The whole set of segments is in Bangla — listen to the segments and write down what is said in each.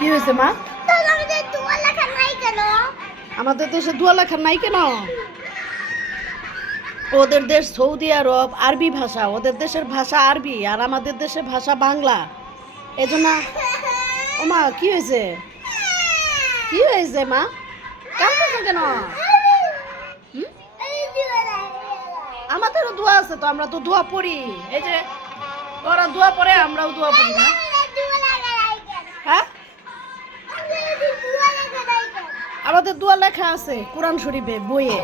কি হয়েছে মা? আমাদের দোয়া লেখা নাই কেন? আমাদের দেশে দোয়া লেখা নাই কেন? ওদের দেশ সৌদি আরব, আরবি ভাষা, ওদের দেশের ভাষা আরবি আর আমাদের দেশের ভাষা বাংলা। এজন্য ও মা কি হয়েছে? কি হয়েছে মা? কাঁদতেছো কেন? হুম? আমাদেরও দোয়া আছে তো, আমরা তো দোয়া পড়ি। এই যে ওরা দোয়া পড়ে, আমরাও দোয়া পড়ি না? হ্যাঁ, আমাদের দোয়া লেখা আছে কোরআন শরীফে, বইয়ে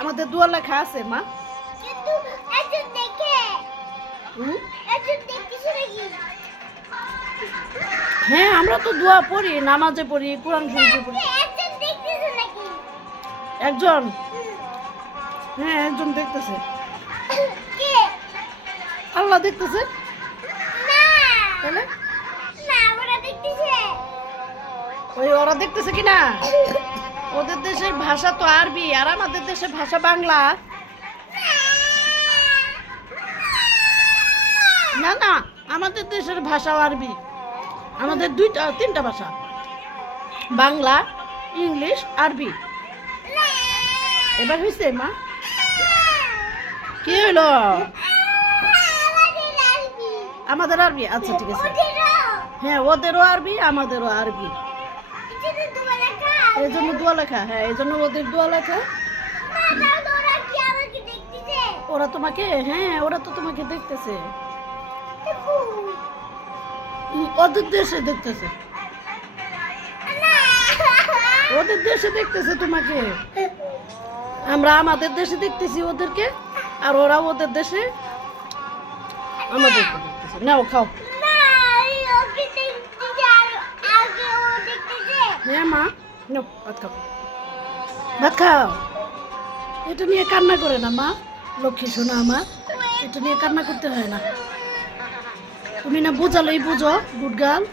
আমাদের দোয়া লেখা আছে মা। হুম? হ্যাঁ, আমরা তো দোয়া পড়ি, নামাজে পড়ি, কোরআন শরীফে পড়ি। একজন, হ্যাঁ একজন দেখতেছে। আল্লাহ দেখতেছে। তাহলে ওই ওরা দেখতেছে কি না? ওদের দেশের ভাষা তো আরবি আর আমাদের দেশের ভাষা বাংলা। না না, আমাদের দেশের ভাষাও আরবি। আমাদের তিনটা ভাষা, বাংলা, ইংলিশ, আরবি। এবার হয়েছে মা? কি হলো? আমাদের আরবি, আচ্ছা ঠিক আছে। হ্যাঁ, ওদেরও আরবি, আমাদেরও আরবি। এই জন্য দোয়া লেখা। হ্যাঁ, এই জন্য ওদের দোয়া লেখা। ওরা তোমাকে, হ্যাঁ ওরা তো তোমাকে দেখতেছে। ওদের দেশে দেখতেছে, ওদের দেশে দেখতেছে তোমাকে। আমরা আমাদের দেশে দেখতেছি ওদেরকে, আর ওরা ওদের দেশে আমাদেরকে দেখতেছে। নাও খাও। হ্যাঁ মা, নাও ভাত খাও, ভাত খাও। এটা নিয়ে কান্না করে না মা, লক্ষ্মী শোনা আমার, এটা নিয়ে কান্না করতে হয় না। তুমি না বোঝালেই বুঝো, গুড গার্ল।